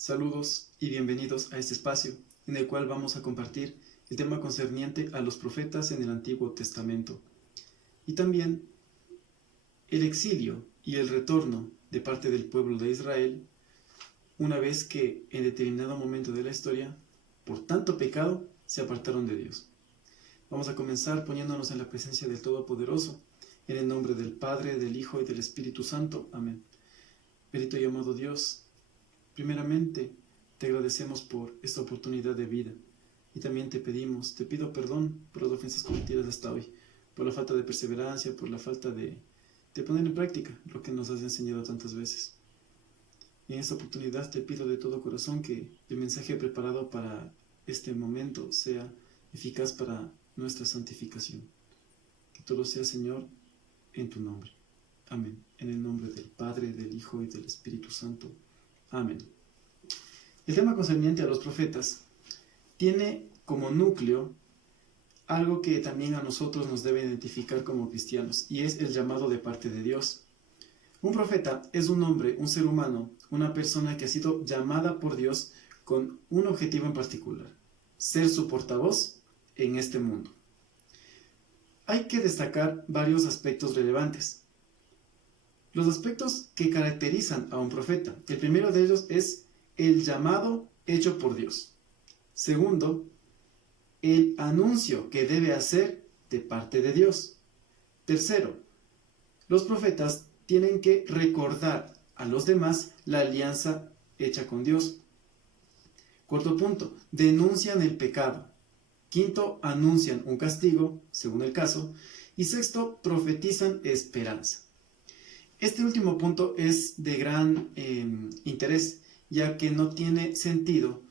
Saludos y bienvenidos a este espacio en el cual vamos a compartir el tema concerniente a los profetas en el Antiguo Testamento y también el exilio y el retorno de parte del pueblo de Israel una vez que en determinado momento de la historia, por tanto pecado, se apartaron de Dios. Vamos a comenzar poniéndonos en la presencia del Todopoderoso, en el nombre del Padre, del Hijo y del Espíritu Santo. Amén. Bendito y amado Dios, primeramente te agradecemos por esta oportunidad de vida y también te pido perdón por las ofensas cometidas hasta hoy, por la falta de perseverancia, por la falta de poner en práctica lo que nos has enseñado tantas veces. Y en esta oportunidad te pido de todo corazón que el mensaje preparado para este momento sea eficaz para nuestra santificación. Que todo sea, Señor, en tu nombre. Amén. En el nombre del Padre, del Hijo y del Espíritu Santo. Amén. El tema concerniente a los profetas tiene como núcleo algo que también a nosotros nos debe identificar como cristianos, y es el llamado de parte de Dios. Un profeta es un hombre, un ser humano, una persona que ha sido llamada por Dios con un objetivo en particular: ser su portavoz en este mundo. Hay que destacar varios aspectos relevantes. Los aspectos que caracterizan a un profeta. El primero de ellos es el llamado hecho por Dios. Segundo, el anuncio que debe hacer de parte de Dios. Tercero, los profetas tienen que recordar a los demás la alianza hecha con Dios. Cuarto punto, denuncian el pecado. Quinto, anuncian un castigo, según el caso. Y sexto, profetizan esperanza. Este último punto es de gran interés, ya que no tiene sentido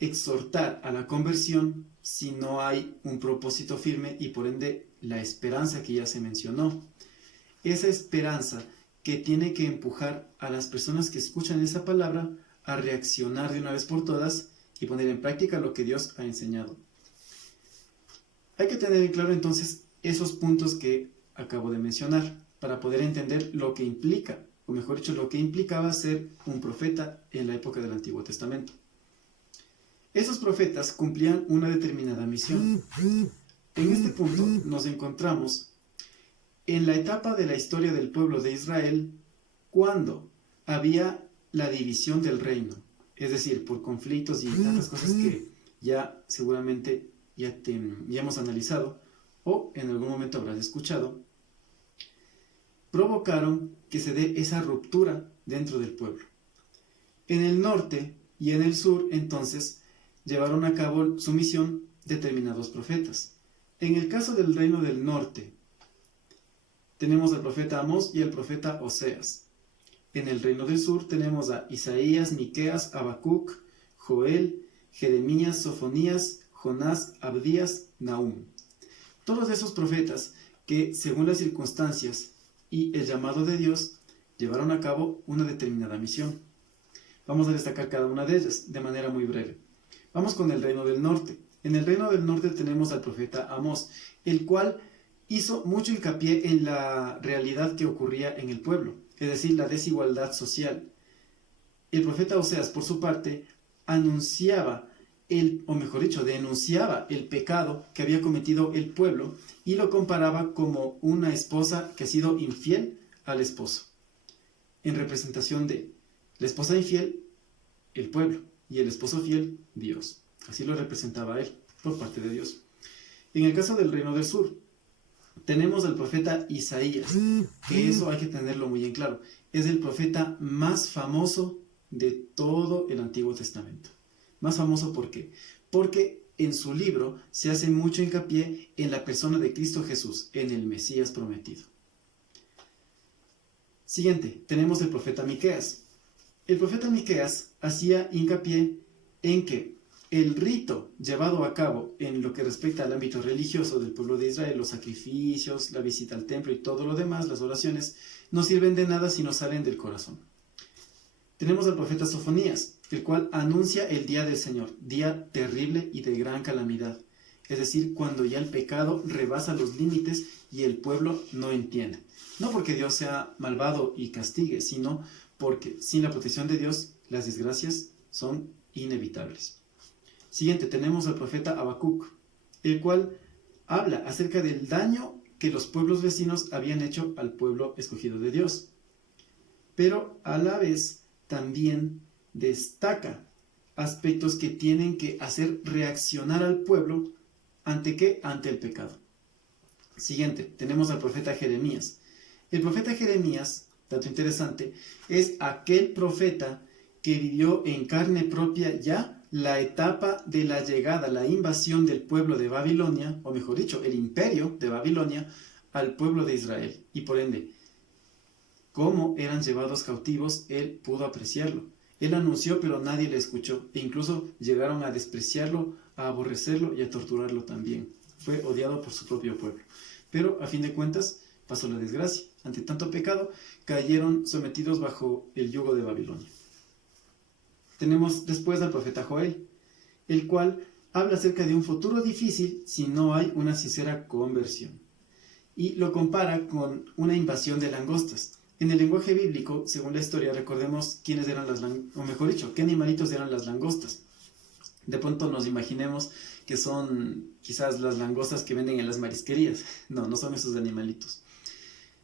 exhortar a la conversión si no hay un propósito firme y por ende la esperanza que ya se mencionó. Esa esperanza que tiene que empujar a las personas que escuchan esa palabra a reaccionar de una vez por todas y poner en práctica lo que Dios ha enseñado. Hay que tener en claro entonces esos puntos que acabo de mencionar para poder entender lo que implica, o mejor dicho, lo que implicaba ser un profeta en la época del Antiguo Testamento. Esos profetas cumplían una determinada misión. En este punto nos encontramos en la etapa de la historia del pueblo de Israel cuando había la división del reino, es decir, por conflictos y tantas cosas que ya seguramente ya hemos analizado o en algún momento habrás escuchado, provocaron que se dé esa ruptura dentro del pueblo. En el norte y en el sur, entonces, llevaron a cabo su misión determinados profetas. En el caso del reino del norte, tenemos al profeta Amós y al profeta Oseas. En el reino del sur tenemos a Isaías, Miqueas, Habacuc, Joel, Jeremías, Sofonías, Jonás, Abdías, Nahum. Todos esos profetas que, según las circunstancias y el llamado de Dios, llevaron a cabo una determinada misión. Vamos a destacar cada una de ellas de manera muy breve. Vamos con el reino del norte. En el reino del norte tenemos al profeta Amós, el cual hizo mucho hincapié en la realidad que ocurría en el pueblo, es decir, la desigualdad social. El profeta Oseas, por su parte, denunciaba el pecado que había cometido el pueblo y lo comparaba como una esposa que ha sido infiel al esposo, en representación de la esposa infiel, el pueblo, y el esposo fiel, Dios. Así lo representaba él, por parte de Dios. En el caso del reino del sur, tenemos al profeta Isaías, que eso hay que tenerlo muy en claro. Es el profeta más famoso de todo el Antiguo Testamento. Más famoso, ¿por qué? Porque en su libro se hace mucho hincapié en la persona de Cristo Jesús, en el Mesías prometido. Siguiente, tenemos el profeta Miqueas. El profeta Miqueas hacía hincapié en que el rito llevado a cabo en lo que respecta al ámbito religioso del pueblo de Israel, los sacrificios, la visita al templo y todo lo demás, las oraciones, no sirven de nada si no salen del corazón. Tenemos al profeta Sofonías, el cual anuncia el día del Señor, día terrible y de gran calamidad. Es decir, cuando ya el pecado rebasa los límites y el pueblo no entiende. No porque Dios sea malvado y castigue, sino porque sin la protección de Dios las desgracias son inevitables. Siguiente, tenemos al profeta Habacuc, el cual habla acerca del daño que los pueblos vecinos habían hecho al pueblo escogido de Dios, pero a la vez también destaca aspectos que tienen que hacer reaccionar al pueblo ¿ante qué? Ante el pecado. Siguiente, tenemos al profeta Jeremías. El profeta Jeremías, dato interesante, es aquel profeta que vivió en carne propia ya la etapa de la llegada, la invasión del pueblo de Babilonia, o mejor dicho, el imperio de Babilonia, al pueblo de Israel. Y por ende, cómo eran llevados cautivos, él pudo apreciarlo. Él anunció, pero nadie le escuchó, e incluso llegaron a despreciarlo, a aborrecerlo y a torturarlo también. Fue odiado por su propio pueblo. Pero, a fin de cuentas, pasó la desgracia. Ante tanto pecado, cayeron sometidos bajo el yugo de Babilonia. Tenemos después al profeta Joel, el cual habla acerca de un futuro difícil si no hay una sincera conversión. Y lo compara con una invasión de langostas. En el lenguaje bíblico, según la historia, recordemos quiénes eran o mejor dicho, qué animalitos eran las langostas. De pronto nos imaginemos que son quizás las langostas que venden en las marisquerías. No, no son esos animalitos.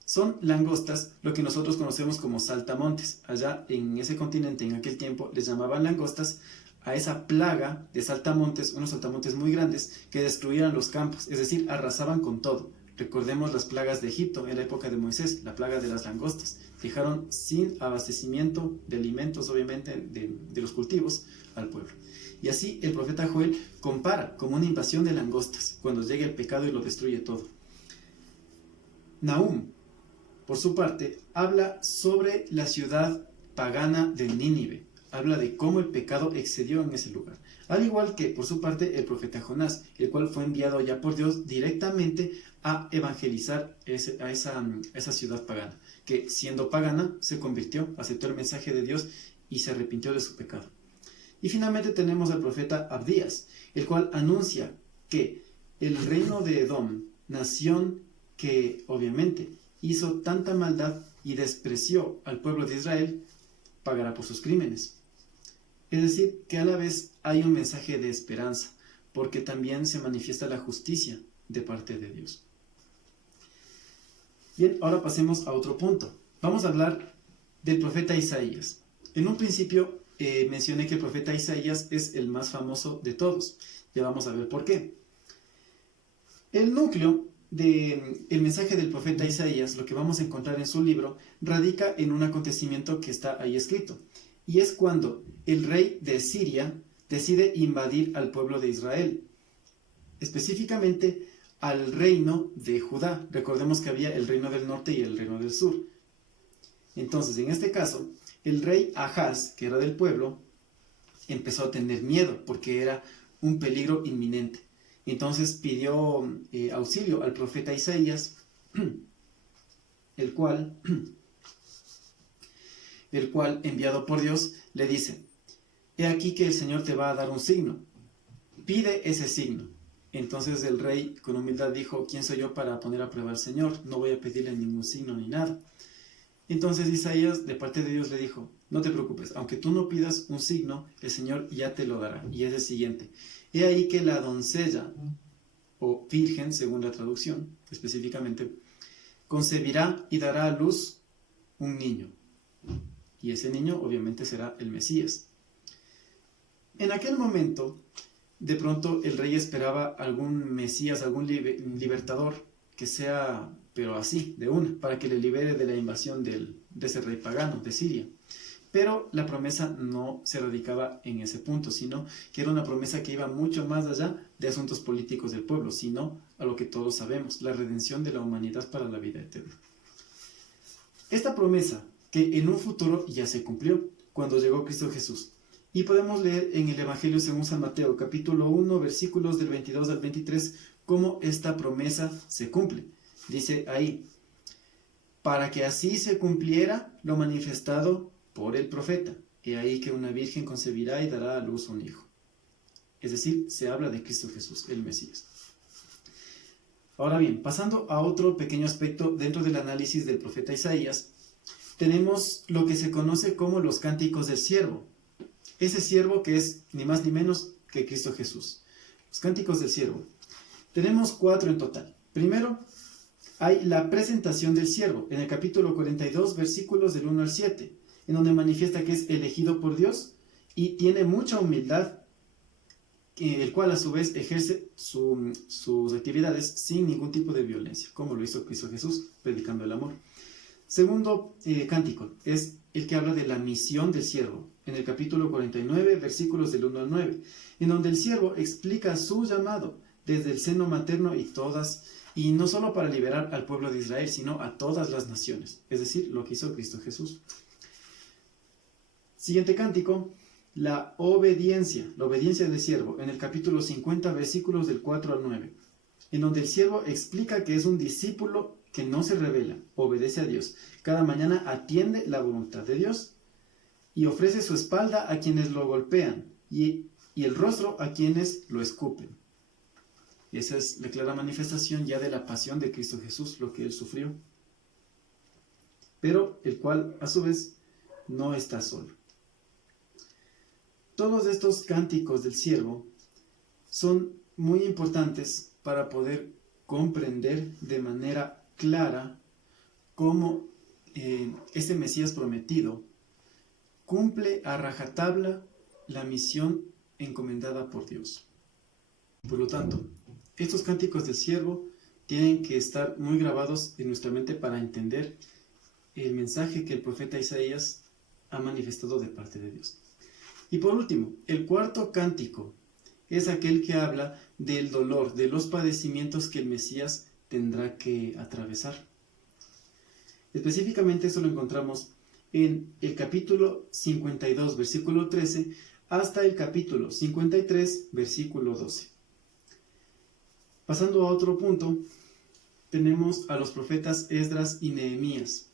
Son langostas, lo que nosotros conocemos como saltamontes. Allá en ese continente, en aquel tiempo, les llamaban langostas a esa plaga de saltamontes, unos saltamontes muy grandes que destruían los campos, es decir, arrasaban con todo. Recordemos las plagas de Egipto en la época de Moisés, la plaga de las langostas. Dejaron sin abastecimiento de alimentos, obviamente, de los cultivos al pueblo. Y así el profeta Joel compara como una invasión de langostas, cuando llega el pecado y lo destruye todo. Nahum, por su parte, habla sobre la ciudad pagana de Nínive. Habla de cómo el pecado excedió en ese lugar. Al igual que, por su parte, el profeta Jonás, el cual fue enviado ya por Dios directamente a evangelizar a esa ciudad pagana, que siendo pagana se convirtió, aceptó el mensaje de Dios y se arrepintió de su pecado. Y finalmente tenemos al profeta Abdías, el cual anuncia que el reino de Edom, nación que obviamente hizo tanta maldad y despreció al pueblo de Israel, pagará por sus crímenes. Es decir, que a la vez hay un mensaje de esperanza, porque también se manifiesta la justicia de parte de Dios. Bien, ahora pasemos a otro punto. Vamos a hablar del profeta Isaías. En un principio mencioné que el profeta Isaías es el más famoso de todos. Ya vamos a ver por qué. El núcleo del mensaje del profeta Isaías, lo que vamos a encontrar en su libro, radica en un acontecimiento que está ahí escrito. Y es cuando el rey de Siria decide invadir al pueblo de Israel, específicamente al reino de Judá. Recordemos que había el reino del norte y el reino del sur. Entonces, en este caso, el rey Ahaz, que era del pueblo, empezó a tener miedo porque era un peligro inminente. Entonces pidió auxilio al profeta Isaías, el cual, enviado por Dios, le dice: he aquí que el Señor te va a dar un signo, pide ese signo. Entonces el rey con humildad dijo: ¿quién soy yo para poner a prueba al Señor? No voy a pedirle ningún signo ni nada. Entonces Isaías, de parte de Dios, le dijo: no te preocupes, aunque tú no pidas un signo, el Señor ya te lo dará. Y es el siguiente: he ahí que la doncella, o virgen, según la traducción específicamente, concebirá y dará a luz un niño. Y ese niño obviamente será el Mesías. En aquel momento, de pronto el rey esperaba algún Mesías, algún libertador, que sea, pero así, de una, para que le libere de la invasión de ese rey pagano, de Siria. Pero la promesa no se radicaba en ese punto, sino que era una promesa que iba mucho más allá de asuntos políticos del pueblo, sino a lo que todos sabemos, la redención de la humanidad para la vida eterna. Esta promesa, que en un futuro ya se cumplió, cuando llegó Cristo Jesús. Y podemos leer en el Evangelio según San Mateo, capítulo 1, versículos del 22 al 23, cómo esta promesa se cumple. Dice ahí: para que así se cumpliera lo manifestado por el profeta, he ahí que una virgen concebirá y dará a luz un hijo. Es decir, se habla de Cristo Jesús, el Mesías. Ahora bien, pasando a otro pequeño aspecto dentro del análisis del profeta Isaías, tenemos lo que se conoce como los cánticos del siervo. ese siervo que es ni más ni menos que Cristo Jesús. Los cánticos del siervo. Tenemos 4 en total. Primero, hay la presentación del siervo, en el capítulo 42, versículos del 1 al 7, en donde manifiesta que es elegido por Dios y tiene mucha humildad, el cual a su vez ejerce sus actividades sin ningún tipo de violencia, como lo hizo Cristo Jesús, predicando el amor. Segundo cántico es el que habla de la misión del siervo, en el capítulo 49, versículos del 1 al 9, en donde el siervo explica su llamado desde el seno materno y no solo para liberar al pueblo de Israel, sino a todas las naciones, es decir, lo que hizo Cristo Jesús. Siguiente cántico, la obediencia del siervo, en el capítulo 50, versículos del 4 al 9, en donde el siervo explica que es un discípulo que no se rebela, obedece a Dios, cada mañana atiende la voluntad de Dios y ofrece su espalda a quienes lo golpean y el rostro a quienes lo escupen. Esa es la clara manifestación ya de la pasión de Cristo Jesús, lo que él sufrió, pero el cual a su vez no está solo. Todos estos cánticos del siervo son muy importantes para poder comprender de manera clara cómo este Mesías prometido cumple a rajatabla la misión encomendada por Dios. Por lo tanto, estos cánticos del siervo tienen que estar muy grabados en nuestra mente para entender el mensaje que el profeta Isaías ha manifestado de parte de Dios. Y por último, el cuarto cántico es aquel que habla del dolor, de los padecimientos que el Mesías tendrá que atravesar. Específicamente eso lo encontramos en el capítulo 52, versículo 13, hasta el capítulo 53, versículo 12. Pasando a otro punto, tenemos a los profetas Esdras y Nehemías.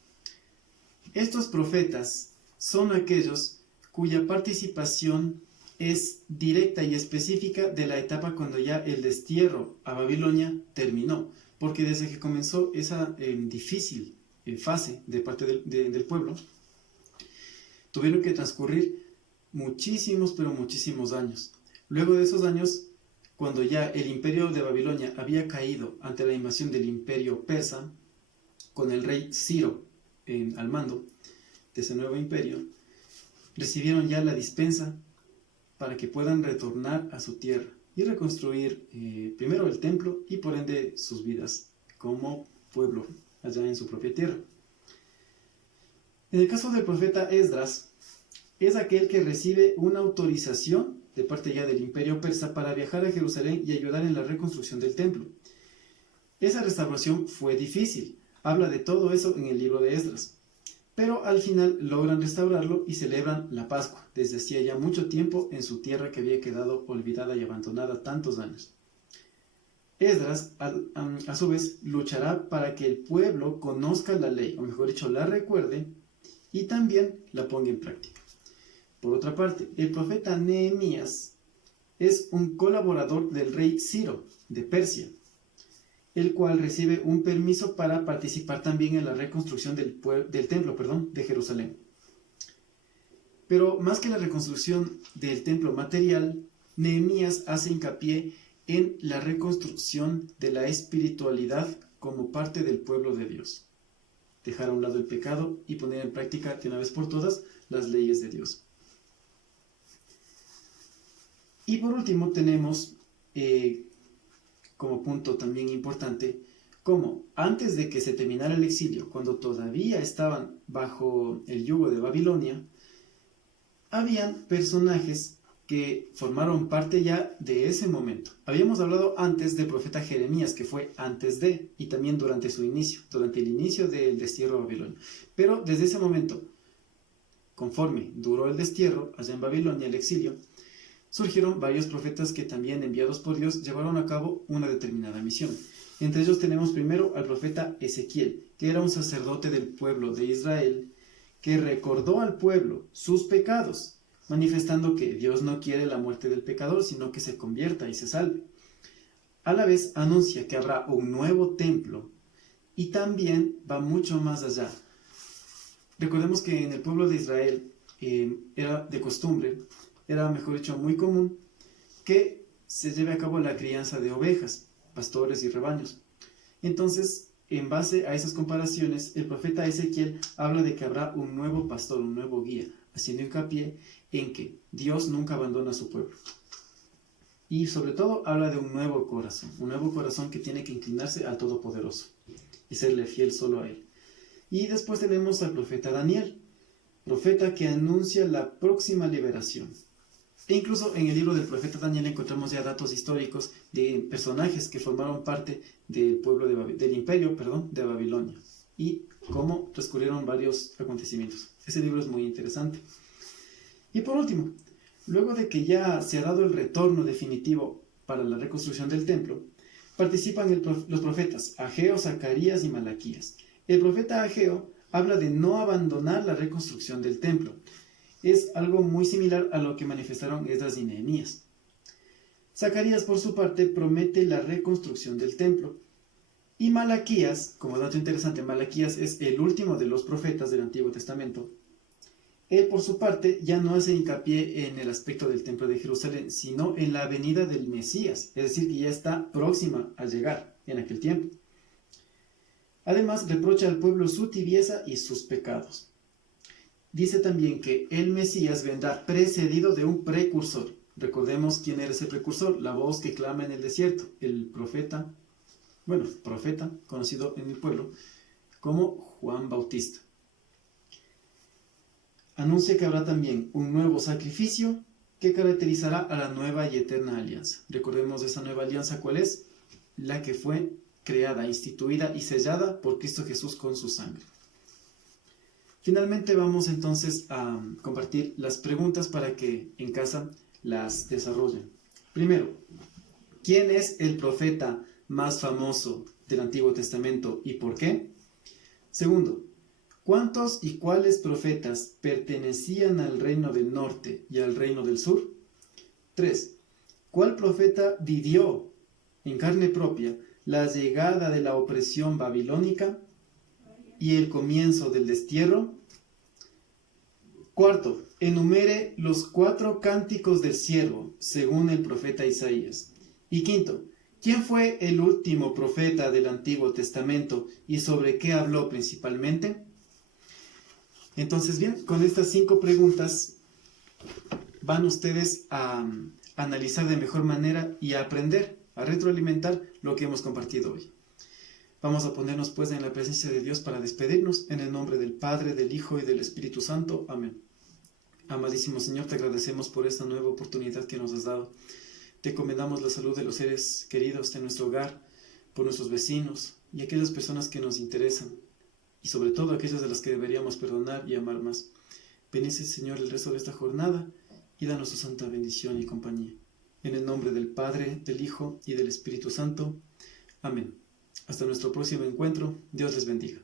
Estos profetas son aquellos cuya participación es directa y específica de la etapa cuando ya el destierro a Babilonia terminó, porque desde que comenzó esa difícil fase de parte del pueblo, tuvieron que transcurrir muchísimos, pero muchísimos años. Luego de esos años, cuando ya el imperio de Babilonia había caído ante la invasión del imperio persa, con el rey Ciro al mando de ese nuevo imperio, recibieron ya la dispensa para que puedan retornar a su tierra y reconstruir primero el templo y por ende sus vidas como pueblo allá en su propia tierra. En el caso del profeta Esdras, es aquel que recibe una autorización de parte ya del imperio persa para viajar a Jerusalén y ayudar en la reconstrucción del templo. Esa restauración fue difícil, habla de todo eso en el libro de Esdras, pero al final logran restaurarlo y celebran la Pascua, desde hacía ya mucho tiempo en su tierra que había quedado olvidada y abandonada tantos años. Esdras, a su vez, luchará para que el pueblo conozca la ley, o mejor dicho, la recuerde y también la ponga en práctica. Por otra parte, el profeta Nehemías es un colaborador del rey Ciro de Persia, el cual recibe un permiso para participar también en la reconstrucción del templo de Jerusalén. Pero más que la reconstrucción del templo material, Nehemías hace hincapié en la reconstrucción de la espiritualidad como parte del pueblo de Dios. Dejar a un lado el pecado y poner en práctica de una vez por todas las leyes de Dios. Y por último tenemos como punto también importante, como antes de que se terminara el exilio, cuando todavía estaban bajo el yugo de Babilonia, habían personajes que formaron parte ya de ese momento. Habíamos hablado antes del profeta Jeremías, que fue antes de, y también durante su inicio, durante el inicio del destierro a Babilonia. Pero desde ese momento, conforme duró el destierro allá en Babilonia, el exilio, surgieron varios profetas que también, enviados por Dios, llevaron a cabo una determinada misión. Entre ellos tenemos primero al profeta Ezequiel, que era un sacerdote del pueblo de Israel, que recordó al pueblo sus pecados, manifestando que Dios no quiere la muerte del pecador, sino que se convierta y se salve. A la vez anuncia que habrá un nuevo templo y también va mucho más allá. Recordemos que en el pueblo de Israel era de costumbre era, mejor dicho, muy común que se lleve a cabo la crianza de ovejas, pastores y rebaños. Entonces, en base a esas comparaciones, el profeta Ezequiel habla de que habrá un nuevo pastor, un nuevo guía, haciendo hincapié en que Dios nunca abandona a su pueblo. Y sobre todo habla de un nuevo corazón que tiene que inclinarse al Todopoderoso y serle fiel solo a Él. Y después tenemos al profeta Daniel, profeta que anuncia la próxima liberación. E incluso en el libro del profeta Daniel encontramos ya datos históricos de personajes que formaron parte del pueblo del imperio de Babilonia y cómo transcurrieron varios acontecimientos. Ese libro es muy interesante. Y por último, luego de que ya se ha dado el retorno definitivo para la reconstrucción del templo, participan los profetas Ageo, Zacarías y Malaquías. El profeta Ageo habla de no abandonar la reconstrucción del templo. Es algo muy similar a lo que manifestaron Esdras y Nehemías. Zacarías, por su parte, promete la reconstrucción del templo. Y Malaquías, como dato interesante, Malaquías es el último de los profetas del Antiguo Testamento. Él, por su parte, ya no hace hincapié en el aspecto del templo de Jerusalén, sino en la venida del Mesías, es decir, que ya está próxima a llegar en aquel tiempo. Además, reprocha al pueblo su tibieza y sus pecados. Dice también que el Mesías vendrá precedido de un precursor. Recordemos quién era ese precursor, la voz que clama en el desierto, el profeta conocido en el pueblo como Juan Bautista. Anuncia que habrá también un nuevo sacrificio que caracterizará a la nueva y eterna alianza. Recordemos esa nueva alianza, ¿cuál es? La que fue creada, instituida y sellada por Cristo Jesús con su sangre. Finalmente vamos entonces a compartir las preguntas para que en casa las desarrollen. Primero, ¿quién es el profeta más famoso del Antiguo Testamento y por qué? Segundo, ¿cuántos y cuáles profetas pertenecían al reino del norte y al reino del sur? 3. ¿Cuál profeta vivió en carne propia la llegada de la opresión babilónica y el comienzo del destierro? Cuarto, enumere los 4 cánticos del siervo, según el profeta Isaías. Y quinto, ¿quién fue el último profeta del Antiguo Testamento y sobre qué habló principalmente? Entonces, bien, con estas 5 preguntas van ustedes a analizar de mejor manera y a aprender, a retroalimentar lo que hemos compartido hoy. Vamos a ponernos pues en la presencia de Dios para despedirnos, en el nombre del Padre, del Hijo y del Espíritu Santo. Amén. Amadísimo Señor, te agradecemos por esta nueva oportunidad que nos has dado. Te encomendamos la salud de los seres queridos de nuestro hogar, por nuestros vecinos y aquellas personas que nos interesan, y sobre todo aquellas de las que deberíamos perdonar y amar más. Bendice, Señor, el resto de esta jornada y danos tu santa bendición y compañía. En el nombre del Padre, del Hijo y del Espíritu Santo. Amén. Hasta nuestro próximo encuentro. Dios les bendiga.